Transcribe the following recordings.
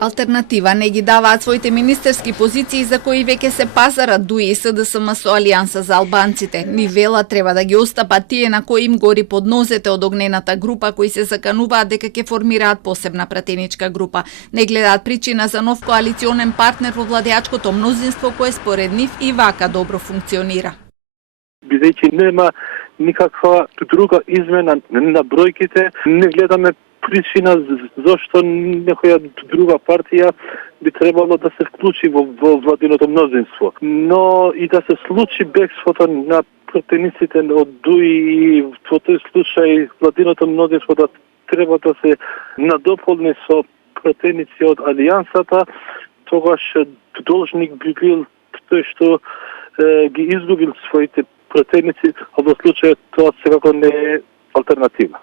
Алтернатива не ги даваат своите министерски позиции за кои веќе се пазарат ДУИ и СДСМ со Алијанса за албанците. Ни велат треба да ги остапат тие на кои им гори под нозете од огнената група кои се закануваат дека ќе формираат посебна пратеничка група. Не гледаат причина за нов коалиционен партнер во владеачкото мнозинство кое според нив и вака добро функционира. Бидејќи нема никаква друга измена на бројките, не гледаме причина зашто некоја друга партија би требало да се вклучи во владиното мнозинство. Но и да се случи бегството на пратениците од ДУИ и во тој случај владиното мнозинство да треба да се надополни со пратеници од Алијансата, тогаш должник би бил тој што ги изгубил своите пратеници, а во случајот тоа секако не е алтернатива.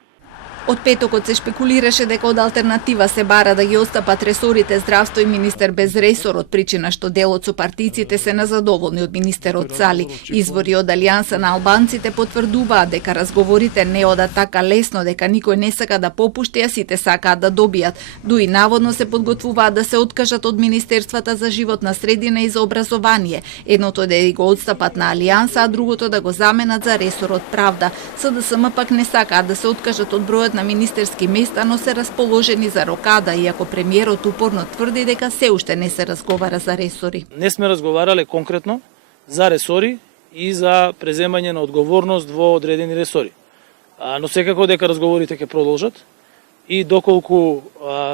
Од петокот се шпекулираше дека од алтернатива се бара да ги остапат ресорите здравство и министер без ресор од причина што делот со партиците се незадоволни од министерот Сали. Извори од Алијанса на албанците потврдуваат дека разговорите не одат така лесно, дека никој не сака да попушти, а сите сакаат да добијат. ДУИ наводно се подготвуваат да се откажат од министерствата за животна средина и за образование. Едното да го отстапат на Алијанса, а другото да го заменат за ресорот правда. СДСМ пак не сакаат да се откажат од бројот на министерски места, но се расположени за рокада, иако премиерот упорно тврди дека се уште не се разговара за ресори. Не сме разговарале конкретно за ресори и за преземање на одговорност во одредени ресори. Но секако дека разговорите ќе продолжат и доколку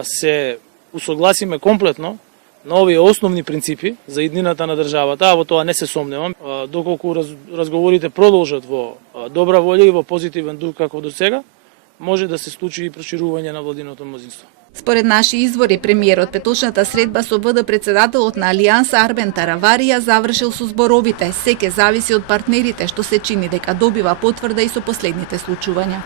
се усогласиме комплетно на овие основни принципи за иднината на државата, а во тоа не се сомневам, доколку разговорите продолжат во добра волја и во позитивен дух како до сега, може да се случи и проширување на владиното мнозинство. Според наши извори, премиерот петочната средба со ВД председателот на Алијанса Арбен Тараварија завршил со зборовите: "Се ќе зависи од партнерите", што се чини дека добива потврда и со последните случувања.